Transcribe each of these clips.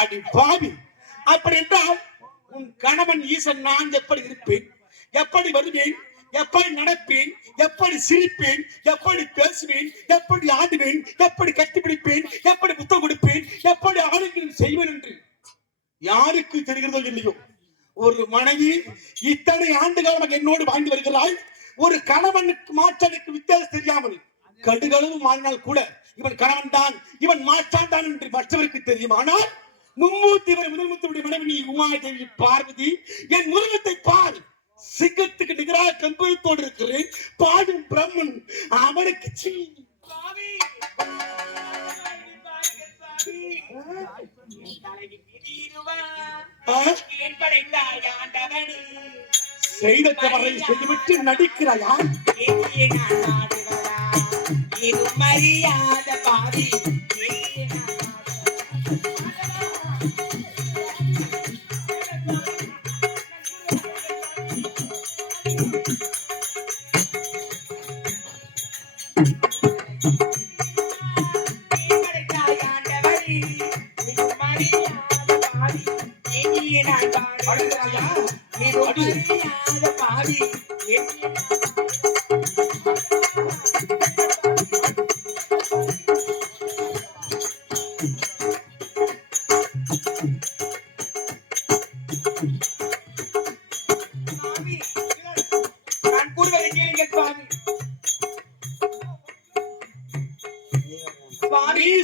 அடி பாவி, அப்படி என்றால் உன் கணவன் ஈசன் நான் எப்படி இருப்பேன், எப்படி வருவேன், எப்படி நடப்பேன், எப்படி சிரிப்பேன், எப்படி பேசுவேன், எப்படி ஆடுவேன், எப்படி கட்டிப்பிடிப்பேன், எப்படி புத்தம் கொடுப்பேன், எப்படி ஆளுங்கள் செய்வேன் என்று யாருக்கு தெரிகிறதோ இல்லையோ, ஒரு மனைவி இத்தனை ஆண்டு காலமாக என்னோடு வாழ்ந்து வருகிறாள். ஒரு கணவனுக்கு மாற்றனுக்கு வித்தியாசம் தெரியாமல் கடுகளவு மாறினால் கூட இவன் கணவன் தான், இவன் மாற்றான் தான் என்று மற்றவருக்கு தெரியும். ஆனால் மும்மூர்த்தி முதல்முத்தியுடைய மனைவி உமாதேவி பார்வதி, என் முருகத்தை பார், சிங்கத்துக்கு நிகராக கம்பீரத்தோடு இருக்கிறேன், பாடும் பிரம்மன் அவனுக்கு செய்த தவறை செய்துவிட்டு நடிக்கிறாயா? மரியாத பாவி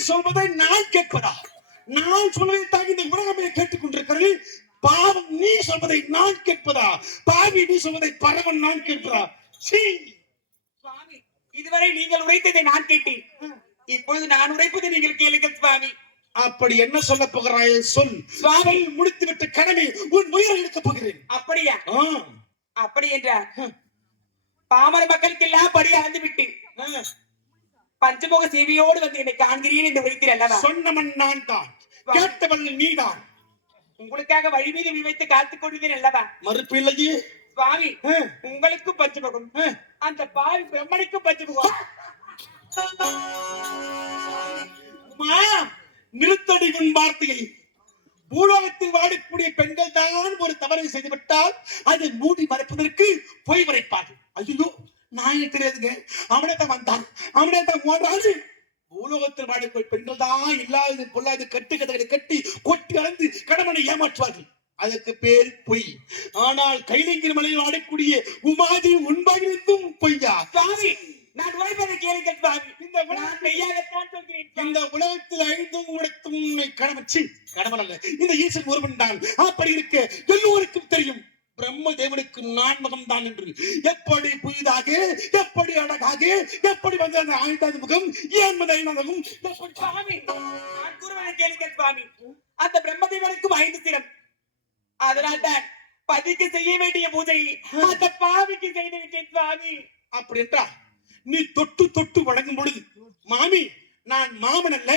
சொல்வதை நான் கேட்பதா? நான் சொல்வதை தான் இந்த உலகமே கேட்டுக் கொண்டிருக்கிறது. பாவம் நீ சொல்வதை நான் கேட்பதா? பாவி நீ சொல்வதை பரவன் நான் கேட்பதா? சுவாமி, இதுவரை நீங்கள் உரைத்ததை நான் கேட்டேன், இப்பொழுது நான் உரைப்பதை நீங்கள் கேளுங்கள் சுவாமி. அப்படி என்ன சொல்ல போகிறாய் சொல் சுவாமி. முடித்துவிட்டு கடமை உன் உயிரை எடுக்கப் போகிறேன். அப்படியா? அப்படி என்றார் பாமர மக்களுக்கு எல்லாம் படி அளந்து விட்டு பஞ்சமுக சேவையோடு வந்து என்னை காண்கிறேன் என்று உரைத்தீர் அல்லவா? சொன்னவன் நான் தான், கேட்டவன் நீதான். உங்களுக்காக வழி மீது வைத்து காத்துக் கொண்டிருந்தேன் அல்லவா? மறுப்பு இல்லையே சுவாமி. உங்களுக்கு பஞ்சமுகம், அந்த பாவி பிரம்மனுக்கு பஞ்சமுகம். நிறுத்தடி உன் வார்த்தையை. பூலோகத்தில் வாழக்கூடிய பெண்கள் தான் ஒரு தவறை செய்துவிட்டால் அதை மூடி மறைப்பதற்கு பொய் மறைப்பார்கள். ஐயோ நான் தெரியாதுங்க, அவனே தான் வந்தான், அவனே தான் ஓடுறாரு. பூலோகத்தில் வாழக்கூடிய பெண்கள் தான் இல்லாதது பொல்லாது கட்டு கதைகளை கட்டி கொட்டி அளந்து கடமனை ஏமாற்றுவார்கள். அதுக்கு பேர் பொய். ஆனால் கைலங்கிரி மலையில் வாழக்கூடிய உமாதி உண்மையிலிருந்தும் பொய்யா? சுவாமி, நான் உரைப்பதை கேளுங்கள் சுவாமி. இந்த உலகத்தில் ஐந்தும் உடத்தும் உன்னை கடமைச்சு கடமன் அல்ல, இந்த ஈசன் ஒருவன் தான். அப்படி இருக்க எல்லோருக்கும் தெரியும் பிரம்ம தேவனுக்கு நான் மகம் தான் என்று. எப்படி புதிதாக, எப்படி அழகாக, எப்படி வந்து அந்த ஐந்தாவது முகம், ஏன் முகம்? சுவாமி, நான் கூறுவதை கேளுங்கள் சுவாமி. அந்த பிரம்ம தேவனுக்கும் 5 சிரம். அதனால் தான் பதிக்கு செய்ய வேண்டிய பூஜை அந்த பாவிக்கு செய்து விட்டேன் சுவாமி. அப்படி என்றால் நீ தொட்டு தொட்டு வணங்கும் பொழுது, மாமி நான் மாமன் அல்ல,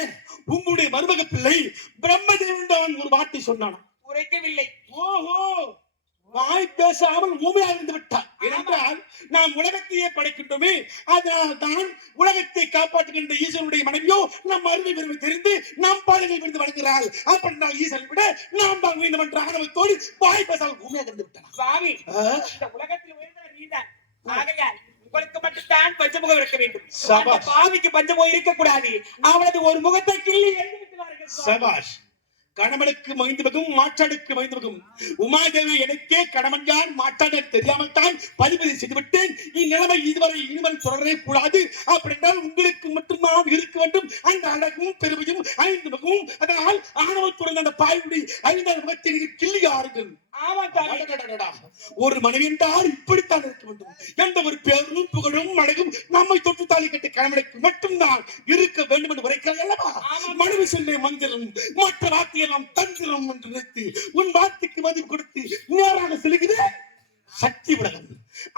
உங்களுடைய மருமக பிள்ளை பிரம்மதேவன் தான் ஒரு வார்த்தை சொன்னான். உரைக்கவில்லை. ஓஹோ, வாய் பேசாமல் ஊமையாக இருந்து விட்டார். ஏனென்றால் நாம் உலகத்தையே படைக்கின்றோமே, அதனால் தான் உலகத்தை காப்பாற்றுகின்ற ஈஸ்வரனுடைய மனைவியோ நம் அருமை பெருமை தெரிந்து நம் பாதையில் விழுந்து வணங்குகிறாள். அப்படின்னால் ஈஸ்வரன் விட நாம் தான் வேண்டும் என்ற ஆணவத்தோடு வாய் பேசாமல் ஊமையாக இருந்து விட்டார். சுவாமி, இந்த உலகத்தில் உயர்ந்த நீதான். ஆகையால் உங்களுக்கு மட்டும்தான் பஞ்சமுகம் இருக்க வேண்டும். பாவிக்கு பஞ்சமுகம் இருக்கக்கூடாது. அவனது ஒரு முகத்தை கிள்ளி எறிந்து விட்டுவார்கள். சபாஷ். கணவனுக்கு மகிழ்ந்துவகும், மாற்றாடுக்கு மகிழ்ந்துவகும். உமாதேவி எனக்கே கணவன் யார் மாற்றாடு தெரியாமல் தான் பதிவு செய்துவிட்டேன். இந்நிலைமை இதுவரை இனிமேல் தொடரவே கூடாது. அப்படின்றால் உங்களுக்கு மட்டும்தான் இருக்க வேண்டும் அந்த அழகும் பெருமையும் 5 முகமும். அதனால் ஆணவத்துடன் அந்த பாயுடைய 5வது முகத்தை கிள்ளியார்கள். ஒரு மனைவி என்றால் இப்படித்தான் இருக்க வேண்டும். எந்த ஒரு பேரும் புகழும் அழகும் நம்மை தொட்டு தாலி கட்டி கணவனுக்கு மட்டும்தான் இருக்க வேண்டும் என்று உரைக்கிறார்கள் அல்லவா? மனைவி சொல்லை மந்திரம், மற்ற வார்த்தையெல்லாம் தந்திரம் என்று நினைத்து உன் வார்த்தைக்கு மதிப்பு கொடுத்து நேராக செல்கிறேன். சக்தி உலகம்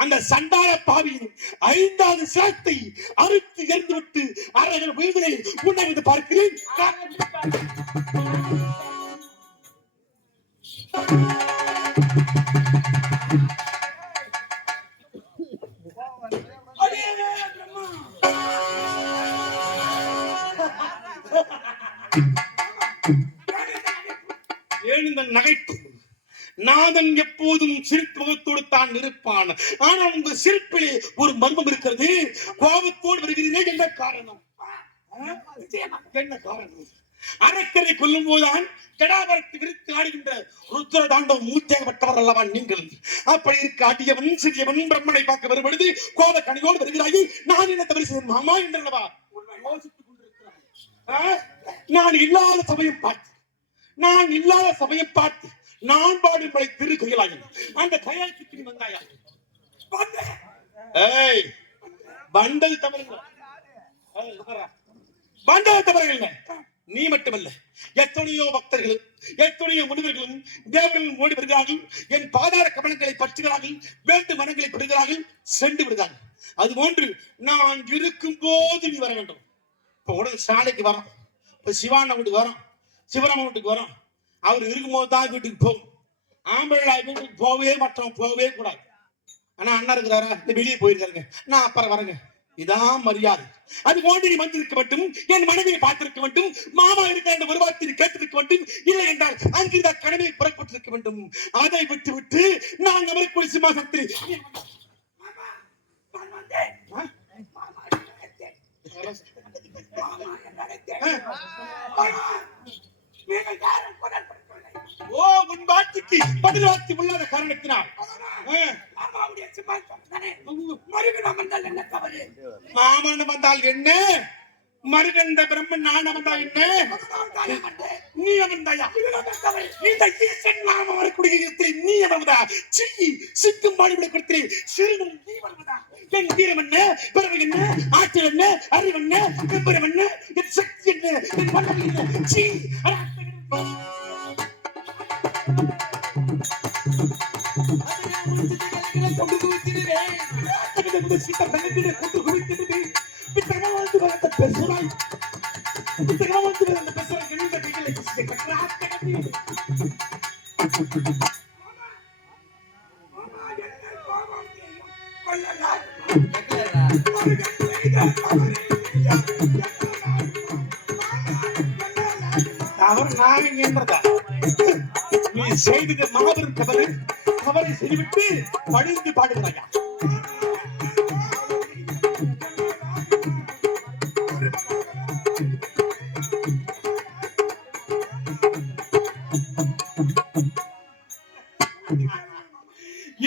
அந்த சண்டார பாவியின் 5வது சிரத்தை அறுத்து எறிந்துவிட்டு அறைகள் வீடுகளை உன்னை வந்து பார்க்கிறேன். ஏன் இந்த நகைப்பு? நாதன் எப்போதும் சிரிப்பு முகத்தோடு தான் இருப்பான். ஆனால் உங்க சிரிப்பிலே ஒரு மர்மம் இருக்கிறது. கோபத்தோடு வருகிறீரே, என்ன காரணம்? என்ன காரணம்? அரக்கரை கொல்லும் போதுதான் கடாபரத்தை விரித்து ஆடுகின்ற ருத்ர தாண்டவம் மூத்தேகப்பட்டவர் அல்லவா நீங்கள்? அப்படி இருக்க அடியவன் சிறியவன் பிரம்மனை பார்க்க வரும்பொழுது கோப கனியோடு வருகிறாய். நான் என்ன தவறு செய்தேன் மாமா என்றல்லவா யோசித்துக் கொண்டிருக்கிறார். நான் இல்லாத சமயம் பார்த்து நான் பாடும் படை திரு கையிலாயும் அந்த கையாட்சி நீ வந்தாயா? ஏய், வந்தது தவறுங்க, வந்தது தவறுங்க. நீ மட்டுமல்ல, எத்தனையோ பக்தர்களும் எத்தனையோ முனிவர்களும் தேவர்களும் ஓடி வருகிறார்கள். என் பாதார கமலங்களை பற்றுகிறார்கள், வேண்டு மனங்களை பெறுகிறார்கள், சென்று விடுகிறார்கள். அதுபோன்று நான் இருக்கும் போது நீ வர வேண்டும். இப்ப உடனே சாலைக்கு வரோம், இப்ப சிவான வீட்டுக்கு வரோம், சிவராம வீட்டுக்கு வரோம். அவர் இருக்கும்போது தான் வீட்டுக்கு போகும். ஆம்பளை வீட்டுக்கு போகவே மாட்டோம், போகவே கூடாது. ஆனா அண்ணா இருக்கிறாரா, இந்த வெளியே போயிருக்காருங்க, நான் அப்புறம் வரேங்க. இதான் மரியாதை. அது போன்று நீ வந்திருக்க வேண்டும், என் மனைவியை பார்த்திருக்க வேண்டும், மாமா இருக்க அந்த ஒரு வார்த்தை கேட்டிருக்க வேண்டும். இல்லை என்றால் அங்கிருந்த கடமை புறப்பட்டிருக்க வேண்டும். அதை விட்டு விட்டு நான் அமரக்கூடிய சிம்மாசனத்தில் உன் வார்த்தைக்கு பதில் வார்த்தை உள்ளாத காரணத்தினால் மாமன் வந்தால் என்ன, மருகந்த பிரம்மன் நான் வந்தால் என்ன, நீ அமர்ந்தாயா? இந்த ஈசன் நாம் வரக்கூடிய நீ அமர்ந்தா? சிக்கும் பாடிவிட கொடுத்தே சிறுவன் நீ வருவதா? என் வீரம் என்ன, பிறகு என்ன, ஆற்றல் என்ன, அறிவு என்ன, வெம்பரம் என்ன, என் சக்தி என்ன, என் வல்லமை என்ன? சீ நீ செய்தது மாபெரும் தவறு. தவறை செய்துவிட்டு பழிந்து பாடுகிறாயா?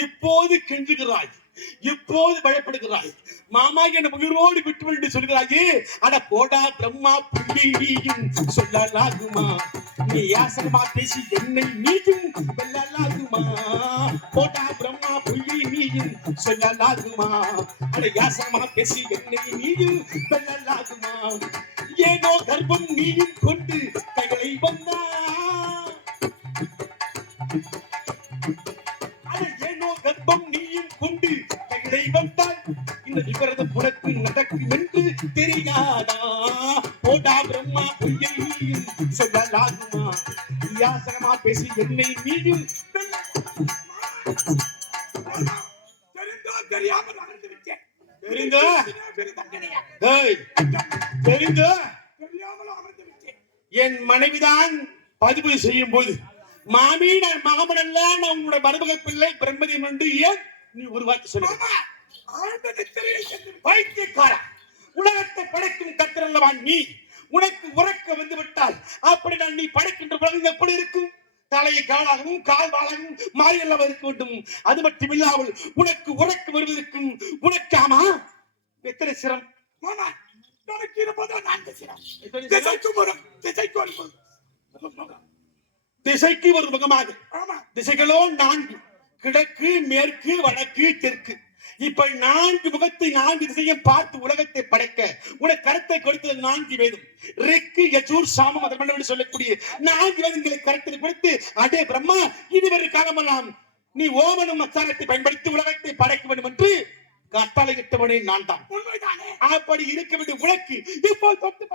இப்போது கெஞ்சுகிறாய், இப்போது பயப்படுகிறாய். மாமா என உயிரோடு விட்டு என்று சொல்கிறாயே. அட போடா பிரம்மா, புள்ளி நீயும் சொல்லலாகுமா? நீ யாசகமா பேசி என்னை நீயும் வெல்லலாகுமா? போடா பிரம்மா, புள்ளி நீயும் சொல்லலாகுமா? அட யாசகமா பேசி என்னை நீயும் வெல்லலாகுமா? ஏதோ கர்ப்பம் நீயும் கொண்டு கைகளை வந்தா, ஏனோ கர்ப்பம் நீயும் கொண்டு கைகளை வந்தால் இந்த விவரதம் உனக்கு நடக்கும் என்று தெரியாதா? போடா பிரம்மா, பொய்யை நீயும் சொல்லலாகுமா? யாசகமா பேசி என்னை நீயும் தெரியாமல் அமர்ந்து விட்டேன். என் மனைவிதான் பதிவு செய்யும் போது மாமி நான் மாமன் அல்ல, நான் உங்களோட மருமக பிள்ளை பிரம்மதி என்று ஏன் நீ ஒரு வார்த்தை சொல்லுங்க? வைத்தியக்காரா, உலகத்தை படைக்கும் கத்திரல்லவா நீ? உனக்கு உறக்க வந்து விட்டால் அப்படி நான் நீ படைக்கின்ற உலகம் எப்படி இருக்கும்? தலையை காலாகவும் கால் வாழாகவும் மாறி அல்லவா இருக்க வேண்டும். அது மட்டும் இல்லாமல் உனக்கு உறக்க வருவதற்கும் உனக்காமா எத்தனை சிரம்? மாமா எனக்கு இருப்பதோ 4 சிரம். திசைக்கு ஒரு முகமாக, திசைகளோ 4, கிழக்கு மேற்கு வடக்கு தெற்கு. இப்ப 4 முகத்தை 4 திசையும் பார்த்து உலகத்தை படைக்க உனக்கு கருத்தை கொடுத்தது 4 வேதம். ரிக்கு, யஜூர், சாமம், அதர்மணம் சொல்லக்கூடிய 4 வேதங்களை கருத்தை கொடுத்து அதே பிரம்மா இதுவரை காலமெல்லாம் நீ ஓமனும் அச்சாரத்தை பயன்படுத்தி உலகத்தை படைக்க வேண்டும் என்று கட்டளையிட்டவனே நான் தான். அப்படி இருக்க வேண்டிய உனக்கு இப்போ தொட்டு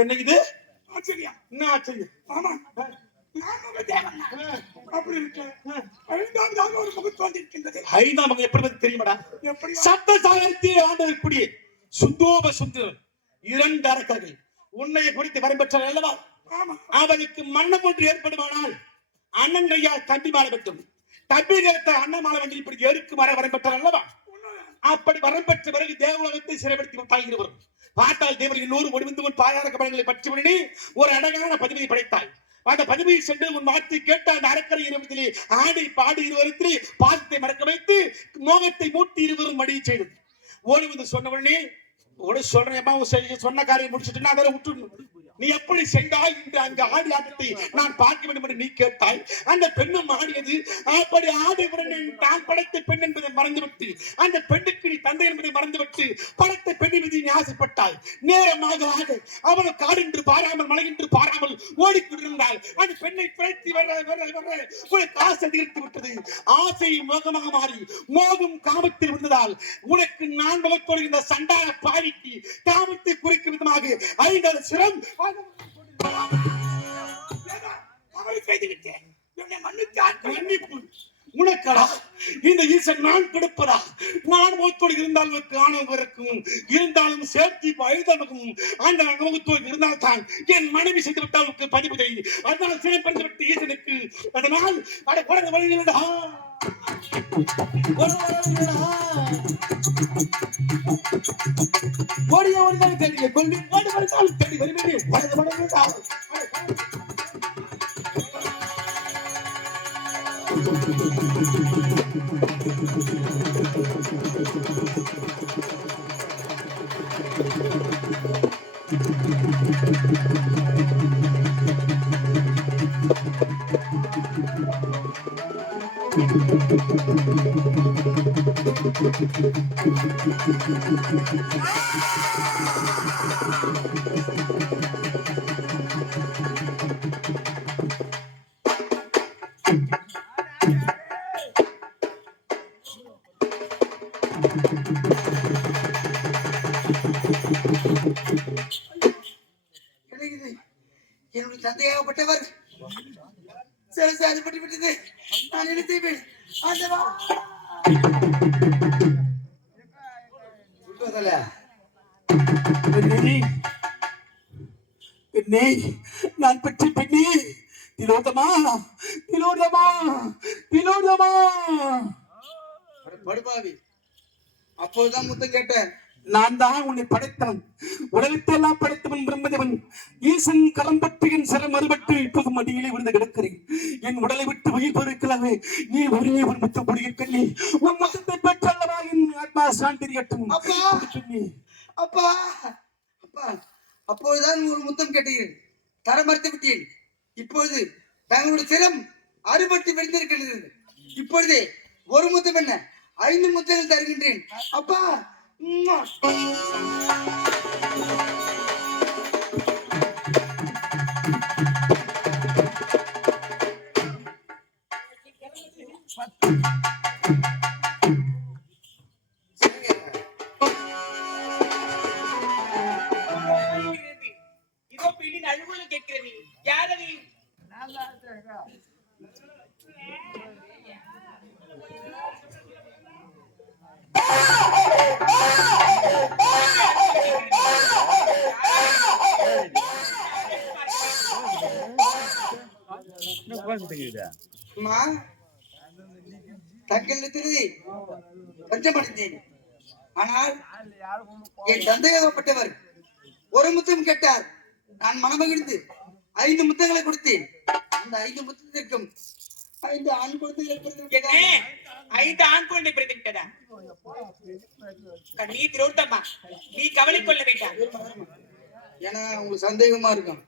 என்ன இது ஆச்சரியம்? என்ன ஆச்சரியம்? ஆமா, அப்படி இருக்கு. 5ஆம் ஒரு முகம் தோன்றிருக்கின்றது. 5ஆம் முகம் எப்படி தெரியுமாடா? சப்த சாகரத்தை ஆண்டவருக்குரிய சுந்தோப சுந்தரன் 2 அரக்கர்கள் உன்னை குறித்து வரம்பெற்றார் அல்லவா? அவனுக்கு மரணம் ஒன்று ஏற்படுமானால் அண்ணன் கையால் தம்பி மாற வேண்டும், தம்பி கையத்த அண்ணன் மாற வேண்டும், இப்படி ஏற்கு மாற வரம்பெற்றார் அல்லவா? அப்படி வரம்பெற்ற பிறகு தேவலோகத்தை சிறைப்படுத்தி விட்டாய் இருவரும். பார்த்தால் தேவர்கள் 100 ஒளிந்து உன் பாதார கமலங்களை பற்றி பண்ணி ஒரு அழகான பதிவை படைத்தாய். அந்த பதவியை சென்று உன் வார்த்தை கேட்ட அந்த அரக்கரை இருவத்திலே ஆடி பாடி இருவரத்திலே பாதத்தை மறக்க வைத்து மோகத்தை மூட்டி இருவரும் மடிய செய்தது. ஓடி வந்து சொன்ன உடனே சொல்றேன், சொன்ன காரியம் முடிச்சுட்டு அதை விட்டு நீ எப்படி செய்தாய் என்று அங்கு ஆடி ஆட்டத்தை நான் பார்க்க வேண்டும் என்று நீ கேட்டாய். அந்த பெண்ணும் ஆடியது. அப்படி ஆடியுடன் நான் படைத்த பெண் என்பதை மறந்துவிட்டு, அந்த பெண்ணுக்கு நீ தந்தை என்பதை மறந்துவிட்டு படைத்த பெண்ணை மீது நீ ஆசைப்பட்டாய். நேரமாக ஆக அவள் காடென்று பாராமல் மலையென்று பாராமல் ஓடிக்கொண்டிருந்தாள். அந்த பெண்ணை பிழைத்து உனக்கு ஆசை அதிகரித்து விட்டது. ஆசை மோகமாக மாறி மோகம் காமத்தில் விழுந்ததால் உனக்கு நான் முகத்தோடு இந்த சண்டான பாவிக்கு காமத்தை குறிக்கும் விதமாக 5 சிரம் உனக்கடா இந்த ஈசன் நான் கொடுப்பதா? நான் முகத்தோடு இருந்தால் ஆணவருக்கும் இருந்தாலும் சேர்த்தி பழுதமுக்கும் அந்த முகத்தோடு இருந்தால்தான் என் மனைவி செய்து விட்டால் பதிவுதை. அதனால் சிறைப்படுத்தி விட்டு ஈசனுக்கு அதனால் அட குழந்தை வழிகளா ஓடிய ஓடிதான் தெரியும் கொள்வி ஓடி வருந்தாலும் தேடி வருமே வளர்ந்து வளர்ந்தால் என்னுடைய தந்தையாகப்பட்டவர் சிறைசாதப்பட்டு விட்டது. நான் என்ன செய்வேன்? நான் பெற்ற பெண்ணே திலோதமா, திலோதமா, திலோதமா. படுபாவி, அப்போதுதான் முத்தம் கேட்டேன். நான் தான் உன்னை படைத்தவன், உலகத்தெல்லாம் படைத்தவன் பிரம்மதேவன். ஈசன் களம் பற்றி என் சிரம் மறுபட்டு இப்போது மடியிலே விழுந்து கிடக்கிறேன். என் உடலை விட்டு உயிர் பொறுக்கலாமே நீ ஒரே ஒரு முத்தம் பொடியிருக்கண்ணே. உன் முத்தத்தை பெற்றல்லவா என் ஆத்மா சாந்திரியட்டும். அப்பா அப்பா அப்பா, அப்போதுதான் ஒரு முத்தம் கேட்டீர்கள், தர மறுத்து விட்டேன். இப்போது தங்களுடைய சிரம் அறுபட்டு விழுந்திருக்கிறது. இப்பொழுதே ஒரு முத்தம் என்ன 5 முத்தங்கள் தருகின்றேன். அப்பா இதோ பெண்ணின் அழுகுரல் கேட்கிறது. யாரது? தங்களிடத்திலே பஞ்சமடைந்தேன். ஆனால் என் தந்தையாகப்பட்டவர் ஒரு முத்தம் கேட்டார். நான் மனமகிழ்ந்து 5 முத்தங்களை கொடுத்தேன். அந்த 5 முத்தத்திற்கும் 5 ஆண் குழந்தைகளை பிறந்து 5 ஆண் குழந்தை பிறந்து விட்டதா? நீ திரோட்டமா, நீ கவலை கொள்ள வேண்டாம். ஏன்னா உங்களுக்கு சந்தேகமா இருக்கும்,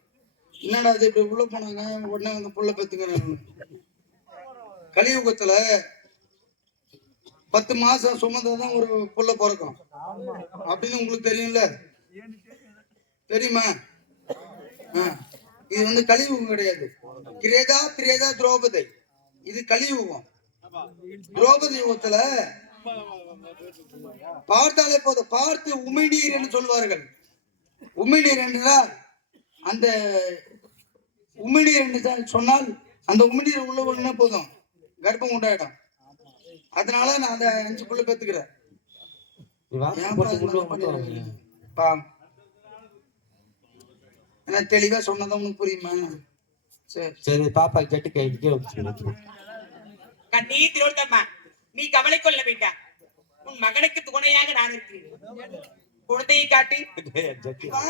என்னடா அது இப்படி உள்ள போனாங்க உடனே வந்து புள்ள பெத்துக்கிறாங்க. கலியுகத்துல 10 மாசம் சுமந்தாதான் ஒரு புள்ள பிறக்கும் அப்படின்னு உங்களுக்கு தெரியும்ல, தெரியுமா? இது வந்து கலியுகம் கிடையாது. கிரேதா திரேதா திரௌபதி, இது கலியுகம். திரௌபதி யுகத்துல பார்த்தாலே போதும், பார்த்து உமிழ்நீர் என்று சொல்வார்கள். உமிழ்நீர் என்றால் அந்த உமிழ்நீர் என்று சொன்னால் அந்த உமிழ்நீர் உள்ள உடனே போதும் கர்ப்பம் உண்டாயிடும். அதனால நான் அந்த 5 புள்ள பெத்துக்கிறேன். நீ வாக்கு ஏன் போட்டு பாரு, உள்ள நான் மட்டும் பண்ணிடுறேன். பாம். நான் தெளிவா சொன்னதான் உனக்கு புரியுமா? சரி சரி பாப்பா கட்டி கைக்கே வச்சு கண்ணீர் திரோத்தம்மா, நீ கவலை கொள்ள வேண்டாம். உன் மகனுக்கு துணையாக நான் இருக்கிறேன். குழந்தையை காட்டு. அப்பா,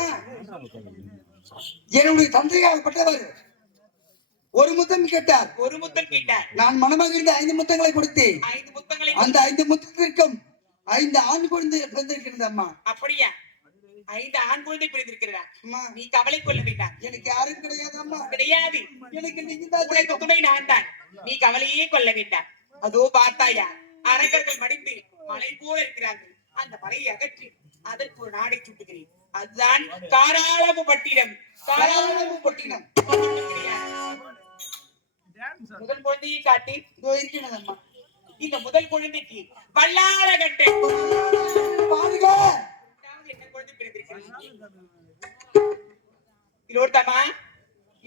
என்னுடைய தந்தையாகப்பட்டவர் ஒரு முத்தம் கேட்டார். ஒரு முத்தம் கேட்டார். நான் மனமாக இருந்த 5 முத்தங்களை கொடுத்தேன். 5 முத்தங்களை அந்த 5 முத்தத்திற்கும் 5 ஆண் குழந்தை பிறந்திருக்கிறது அம்மா. அப்படியா? 5 ஆண் குழந்தை பிறந்திருக்கிறதா? அம்மா, நீ கவலை கொள்ள வேண்டாம். எனக்கு யாரும் கிடையாது அம்மா. கிடையாது. எனக்கு நீங்க தான் உனக்கு தெய்வம். துணை நான் தான். நீ கவலையே கொள்ள வேண்டாம். அதோ பார்த்தாயா, அரக்கர்கள் மடிந்து மலை போல இருக்கிறார்கள். அந்த மலையை அகற்றி அதற்கு ஒரு நாடை சுட்டுகிறேன். அதுதான் காராளம்பட்டினம். காராளம்பட்டினம். முதல் குழந்தையை காட்டி. இதோ இருக்கிறது அம்மா. இந்த முதல் குழந்தைக்கு வல்லார கட்டை. பாருங்க. இரண்டாவது என்ன குழந்தை பிறந்திருக்கிறது? இருவர்த்தமா,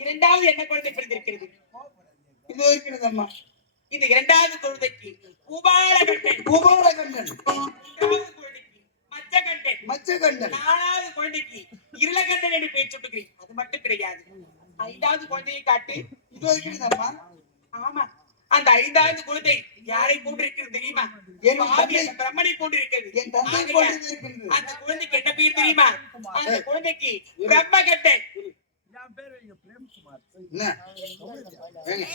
இரண்டாவது என்ன குழந்தை பிறந்திருக்கிறது? இதோ இருக்கிறது அம்மா. இந்த இரண்டாவது குழந்தைக்கு உபாலகண்டன். பூபாலகண்டன், மூன்றாவது குழந்தைக்கு மச்சகண்டன். மச்சகண்டன், நாலாவது குழந்தைக்கு இருளகண்டன் என்று பெயர் சுட்டுகிறேன். அது மட்டும் கிடையாது. 5வது குழந்தையை காட்டு. இதோ இருக்கிறது அம்மா. ஆமா, அந்த 5வது குழந்தை யாரை போன்று இருக்கிறது தெரியுமா? என் பாவி, தந்தை. அந்த பிரம்மனை போன்று இருக்கிறது. என் தந்தை ஆகையால் போன்றது இருக்கிறது. அந்த குழந்தைக்கு என்ன பேர் தெரியுமா? அந்த குழந்தைக்கு பிரம்மகண்டன். என்ன? ஏங்க.